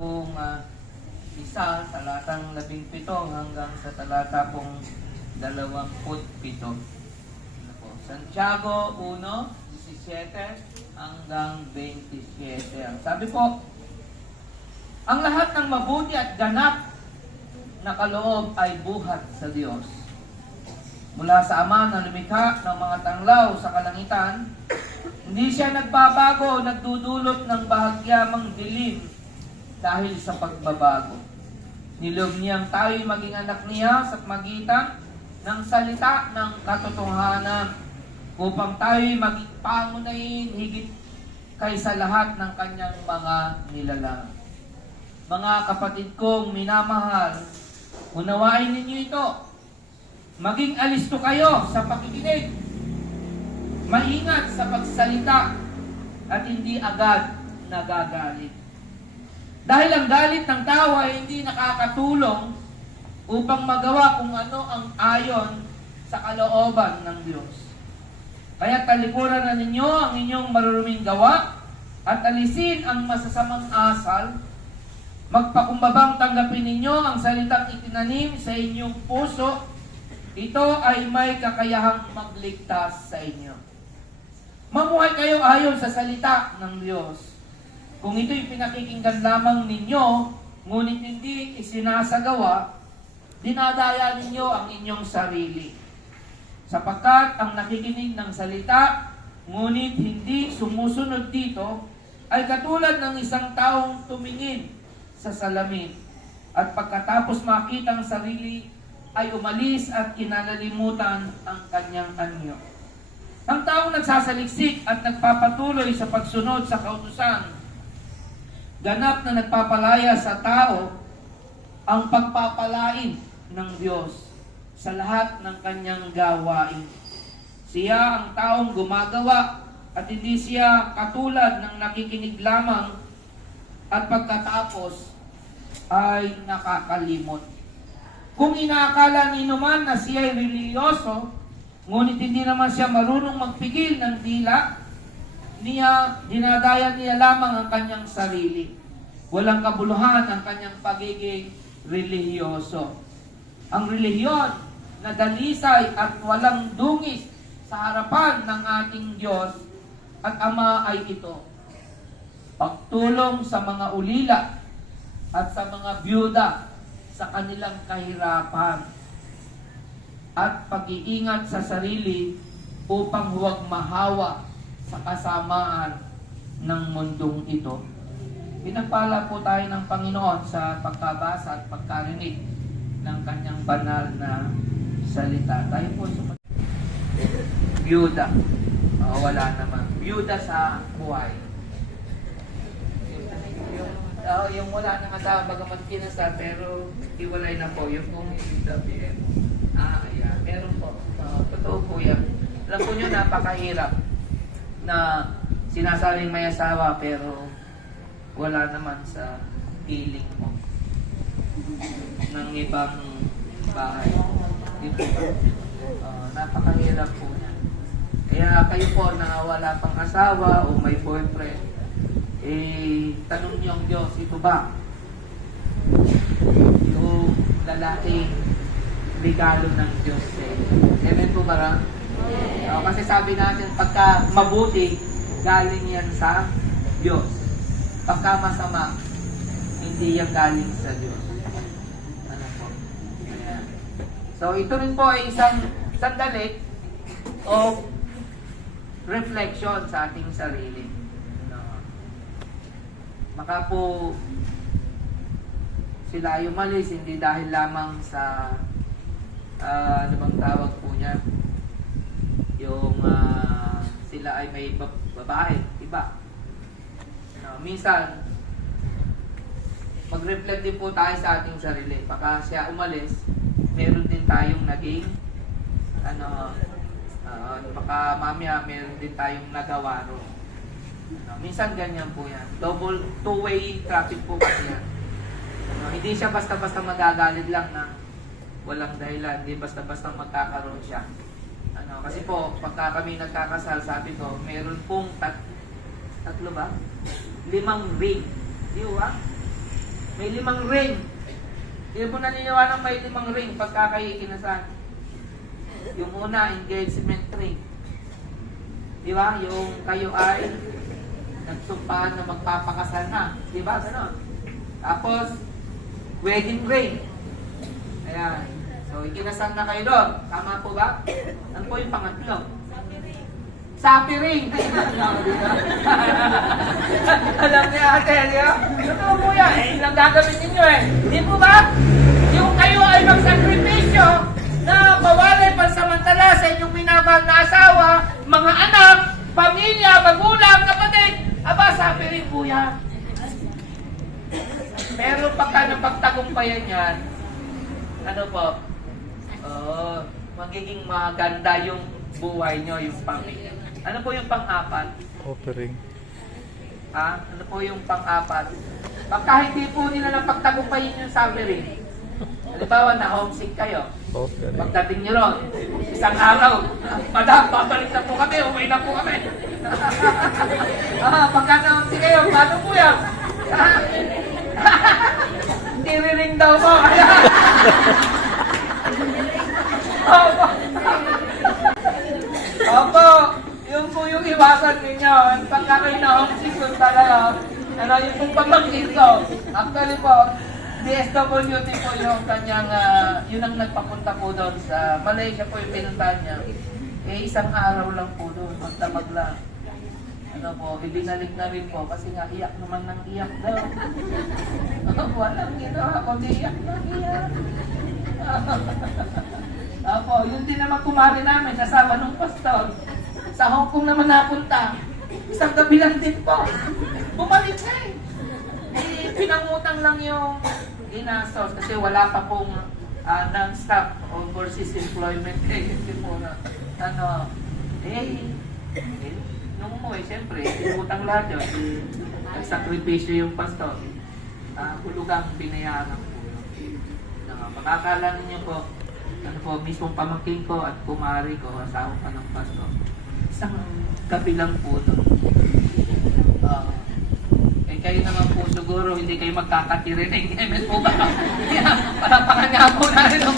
Kung isa, talatang 17 hanggang sa talata pong 27. Ano po? Santiago 1:17 hanggang 27. Sabi po, ang lahat ng mabuti at ganap na kaloob ay buhat sa Diyos. Mula sa Ama na lumikha ng mga tanglaw sa kalangitan, hindi siya nagbabago o nagdudulot ng bahagyamang dilim dahil sa pagbabago. Niloob niyang tayo'y maging anak niya sa magitan ng salita ng katotohanan upang tayo'y maging pangunahin higit kaysa lahat ng kanyang mga nilalang. Mga kapatid kong minamahal, unawain ninyo ito. Maging alisto kayo sa pakikinig. Maingat sa pagsalita at hindi agad nagagalit. Dahil ang galit ng tao ay hindi nakakatulong upang magawa kung ano ang ayon sa kalooban ng Diyos. Kaya talikuran na ninyo ang inyong maruruming gawa at alisin ang masasamang asal. Magpakumbabang tanggapin ninyo ang salitang itinanim sa inyong puso. Ito ay may kakayahang magligtas sa inyo. Mamuhay kayo ayon sa salita ng Diyos. Kung ito'y pinakikinggan lamang ninyo, ngunit hindi isinasagawa, dinadaya ninyo ang inyong sarili. Sapagkat ang nakikinig ng salita, ngunit hindi sumusunod dito, ay katulad ng isang taong tumingin sa salamin, at pagkatapos makita ang sarili, ay umalis at kinalalimutan ang kanyang anyo. Ang taong nagsasaliksik at nagpapatuloy sa pagsunod sa kautusan, ganap na nagpapalaya sa tao ang pagpapalain ng Diyos sa lahat ng kanyang gawain. Siya ang taong gumagawa at hindi siya katulad ng nakikinig lamang at pagkatapos ay nakakalimot. Kung inaakala ni naman na siya ay reliyoso, ngunit hindi naman siya marunong magpigil ng dila, dinadaya niya lamang ang kanyang sarili. Walang kabuluhan ang kanyang pagiging relihiyoso. Ang relihiyon na dalisay at walang dungis sa harapan ng ating Diyos at Ama ay ito: pagtulong sa mga ulila at sa mga byuda sa kanilang kahirapan, at pag-iingat sa sarili upang huwag mahawa sa kasamaan ng mundong ito. Pinagpala po tayo ng Panginoon sa pagkabasa at pagkarinig ng kanyang banal na salita. Tayo po byuda. Wala naman. Byuda sa buhay. Yung wala nang asawa, bagamat kinasal, pero hiwalay na po. Yung pong BM. Yeah. Meron po. Totoo po yan. Alam po nyo, napakahirap na sinasaling may asawa, pero wala naman sa piling mo ng ibang bahay. Dito po. Napakahirap po yan. Kaya kayo po na wala pang asawa o may boyfriend, tanong niyo ang Diyos, ito ba yung lalaking regalo ng Diyos eh? Amen po ba? Yeah. Kasi sabi natin, pagka mabuti, galing yan sa Diyos. Pagka masama, hindi yan galing sa Diyos. Ano po? Yeah. So ito rin po ay isang sandali o reflection sa ating sarili. Maka po sila ay umalis hindi dahil lamang sa ano bang tawag po niya, yung sila ay may babae, iba. Minsan mag-reflect din po tayo sa ating sarili. Baka siya umalis, meron din tayong naging baka mamaya meron din tayong nagawa ro. Minsan ganyan po yan. Double, two-way traffic po kasi yan. Hindi siya basta-basta magagalit lang na walang dahilan. Hindi basta-basta magkakaroon siya. Kasi po, pagka kami nagkakasal, sabi ko, meron pong tatlo ba? 5 ring. Di ba? May 5 ring. Hindi po naniniwala may 5 ring pagka kayo ikinasal. Yung una, engagement ring. Di ba? Yung kayo ay nagsumpaan na magpapakasal na. Di ba? Ganon. Tapos, wedding ring. Ayan. So, ikinasal na kayo doon. Tama po ba? Ano po yung pangatlo? Sapi ring. Alam niya ate, di ba? Totoo po yan. Ilang gagawin ninyo eh. Di po ba? Yung kayo ay magsakripisyo na mawalay pansamantala sa inyong minamahal na asawa, mga anak, pamilya, magulang, kapatid. Aba, sapi ring po yan. Pero pagka napagtagumpayan yan, ano po? Magiging maganda yung buhay nyo, yung pamilya. Ano po yung pang-apat? Offering. Ano po yung pang-apat? Pagka hindi po nila napagtagumpayin yung suffering, halimbawa na homesick kayo, Offering. pagdating nyo ron, isang araw, madam, babalik na po kami, uwi na po kami. Pagka na homesick kayo, paano po yan? Hindi riring daw po. Opo, yun po yung iwasan ninyo. Pagka kayo na homesick yun talaga, yung pong pamangkin ko. Actually po, DSWD po yung kanyang, yun ang nagpapunta po doon sa Malaysia po yung pinuntahan niya. Isang araw lang po doon, magdamag lang. Ibinalik na rin po kasi nga iyak naman ng iyak daw. Walang ginawa ko, iyak na iyak. Yun din naman kumari namin, kasama ng pastor. Sa Hong Kong naman napunta. Isang gabi lang din po. Bumalik na eh. Pinangutang lang yung ginastos kasi wala pa pong non-stop overseas employment agency po na nung umuwi, siyempre, pinutang lahat yun. Nagsakripisyo yung pastor. Hulugang binayaran po. Makakala ninyo po, mismong pamangkin ko at kumari ko, asawa pa ng pastor. Isang gabi lang po doon. Kayo naman po siguro, hindi kayo magkakatirinig. Amen po ba? Palapakan nga po natin ang